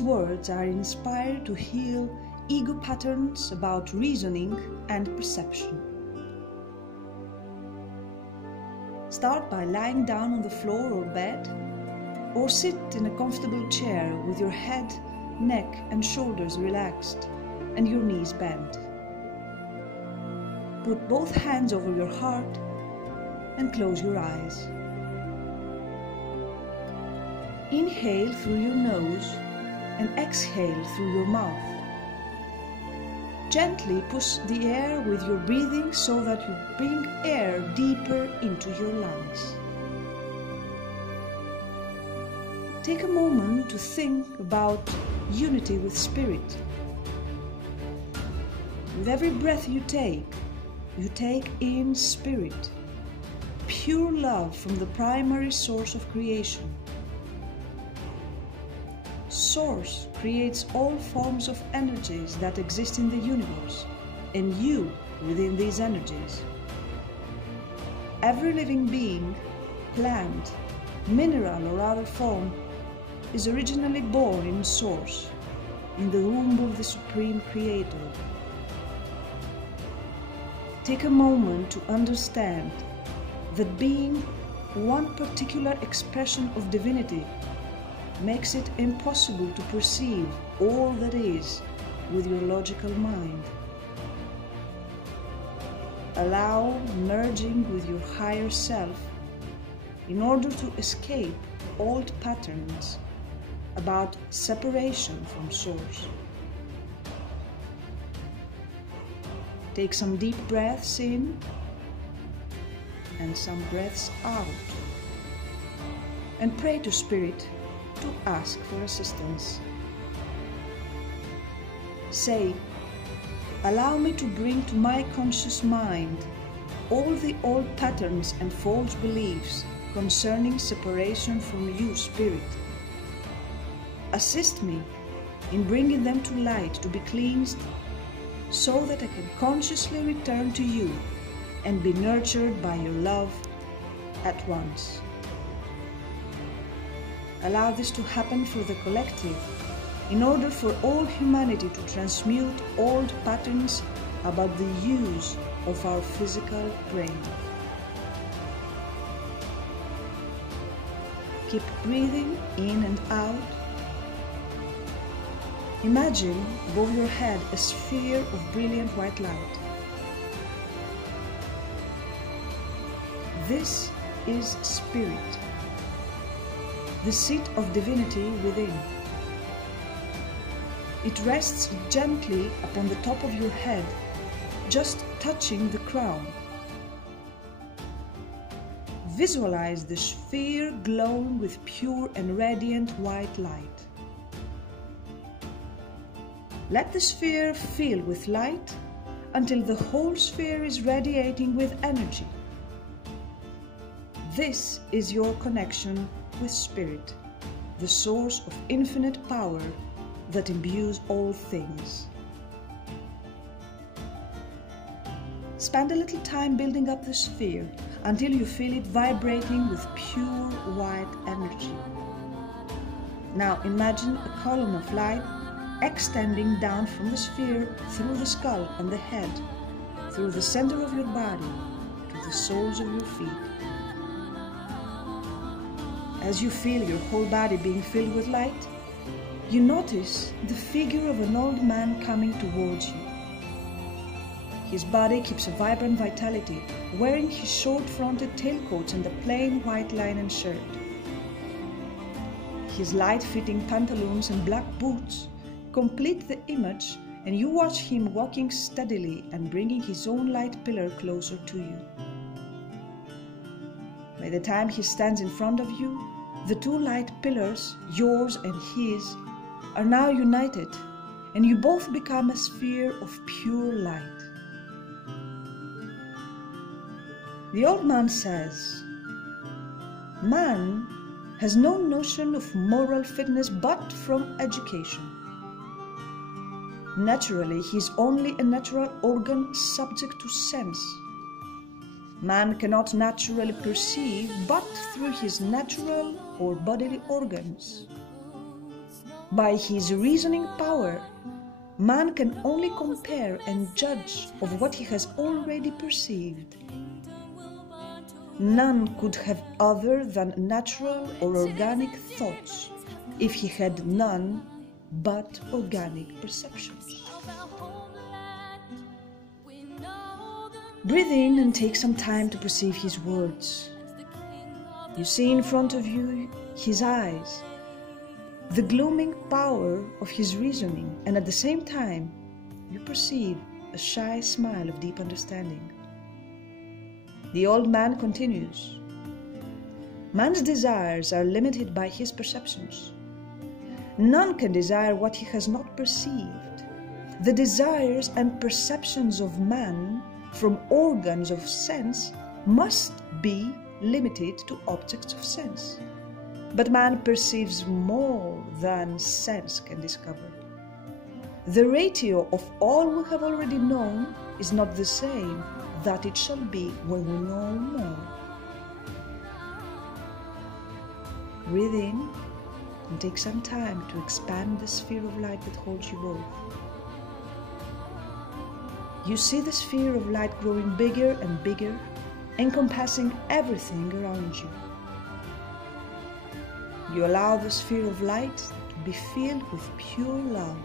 words are inspired to heal ego patterns about reasoning and perception. Start by lying down on the floor or bed, or sit in a comfortable chair with your head, neck and shoulders relaxed and your knees bent. Put both hands over your heart and close your eyes. Inhale through your nose and exhale through your mouth. Gently push the air with your breathing so that you bring air deeper into your lungs. Take a moment to think about unity with Spirit. With every breath you take in Spirit, pure love from the primary source of creation. Source creates all forms of energies that exist in the universe, and you within these energies. Every living being, plant, mineral or other form is originally born in Source, in the womb of the Supreme Creator. Take a moment to understand that being one particular expression of divinity makes it impossible to perceive all that is with your logical mind. Allow merging with your higher self in order to escape old patterns about separation from Source. Take some deep breaths in and some breaths out, and pray to Spirit to ask for assistance. Say, allow me to bring to my conscious mind all the old patterns and false beliefs concerning separation from you, Spirit. Assist me in bringing them to light to be cleansed so that I can consciously return to you and be nurtured by your love at once. Allow this to happen for the collective in order for all humanity to transmute old patterns about the use of our physical brain. Keep breathing in and out. Imagine above your head a sphere of brilliant white light. This is Spirit, the seat of divinity within. It rests gently upon the top of your head, just touching the crown. Visualize the sphere glowing with pure and radiant white light. Let the sphere fill with light until the whole sphere is radiating with energy. This is your connection with Spirit, the source of infinite power that imbues all things. Spend a little time building up the sphere until you feel it vibrating with pure white energy. Now imagine a column of light extending down from the sphere through the skull and the head, through the center of your body, to the soles of your feet. As you feel your whole body being filled with light, you notice the figure of an old man coming towards you. His body keeps a vibrant vitality, wearing his short-fronted tailcoats and a plain white linen shirt. His light-fitting pantaloons and black boots complete the image, and you watch him walking steadily and bringing his own light pillar closer to you. By the time he stands in front of you, the two light pillars, yours and his, are now united, and you both become a sphere of pure light. The old man says, "Man has no notion of moral fitness but from education. Naturally, he is only a natural organ subject to sense. Man cannot naturally perceive but through his natural or bodily organs. By his reasoning power, man can only compare and judge of what he has already perceived. None could have other than natural or organic thoughts if he had none but organic perceptions. Breathe in and take some time to perceive his words. You see in front of you his eyes, the glooming power of his reasoning, and at the same time you perceive a shy smile of deep understanding. The old man continues, man's desires are limited by his perceptions. None can desire what he has not perceived. The desires and perceptions of man from organs of sense must be limited to objects of sense. But man perceives more than sense can discover. The ratio of all we have already known is not the same that it shall be when we know more. Breathe in and take some time to expand the sphere of light that holds you both. You see the sphere of light growing bigger and bigger, encompassing everything around you. You allow the sphere of light to be filled with pure love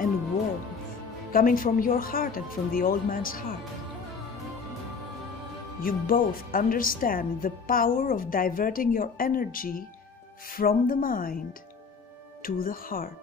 and warmth coming from your heart and from the old man's heart. You both understand the power of diverting your energy from the mind to the heart.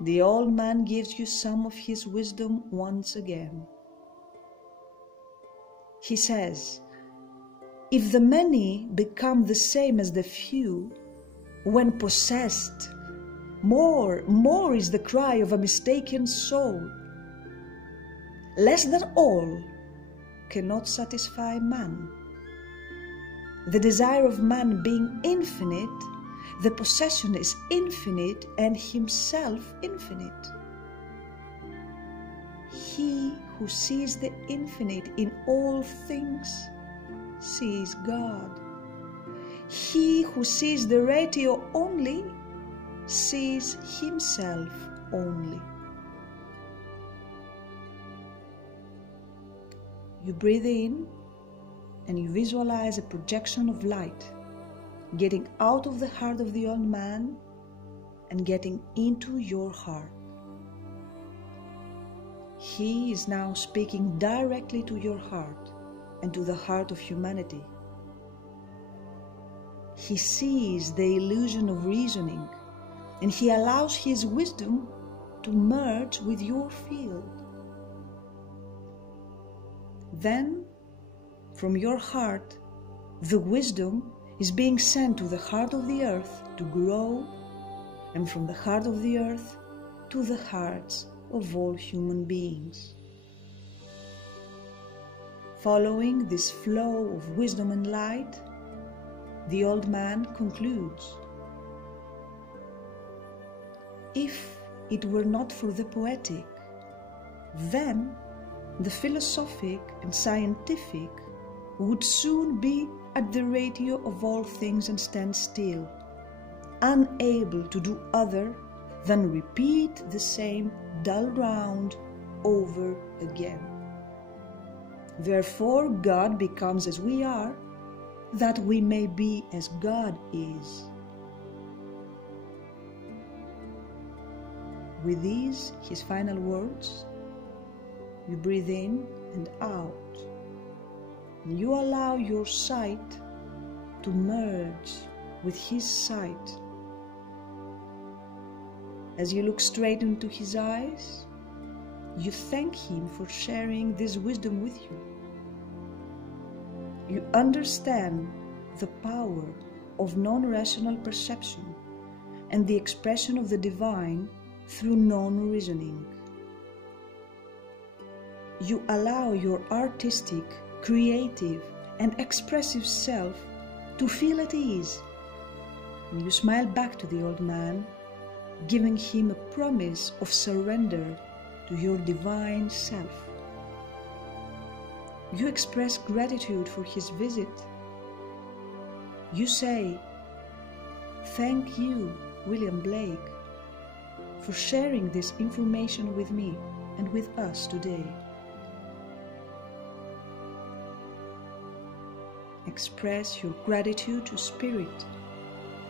The old man gives you some of his wisdom once again. He says, if the many become the same as the few, when possessed, more is the cry of a mistaken soul. Less than all cannot satisfy man. The desire of man being infinite, the possession is infinite and himself infinite. He who sees the infinite in all things sees God. He who sees the ratio only sees himself only. You breathe in and you visualize a projection of light getting out of the heart of the old man and getting into your heart. He is now speaking directly to your heart and to the heart of humanity. He sees the illusion of reasoning and he allows his wisdom to merge with your field. Then, from your heart, the wisdom is being sent to the heart of the earth to grow, and from the heart of the earth to the hearts of all human beings. Following this flow of wisdom and light, the old man concludes, if it were not for the poetic, then the philosophic and scientific would soon be at the ratio of all things and stand still, unable to do other than repeat the same dull round over again. Therefore God becomes as we are, that we may be as God is. With these, his final words, you breathe in and out. You allow your sight to merge with his sight. As you look straight into his eyes, you thank him for sharing this wisdom with you. You understand the power of non-rational perception and the expression of the divine through non-reasoning. You allow your artistic, creative, and expressive self to feel at ease. And you smile back to the old man, giving him a promise of surrender to your divine self. You express gratitude for his visit. You say, "Thank you, William Blake, for sharing this information with me and with us today." Express your gratitude to Spirit,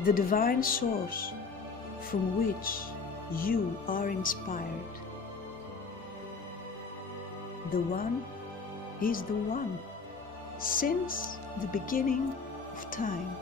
the divine source from which you are inspired. The One is the One since the beginning of time.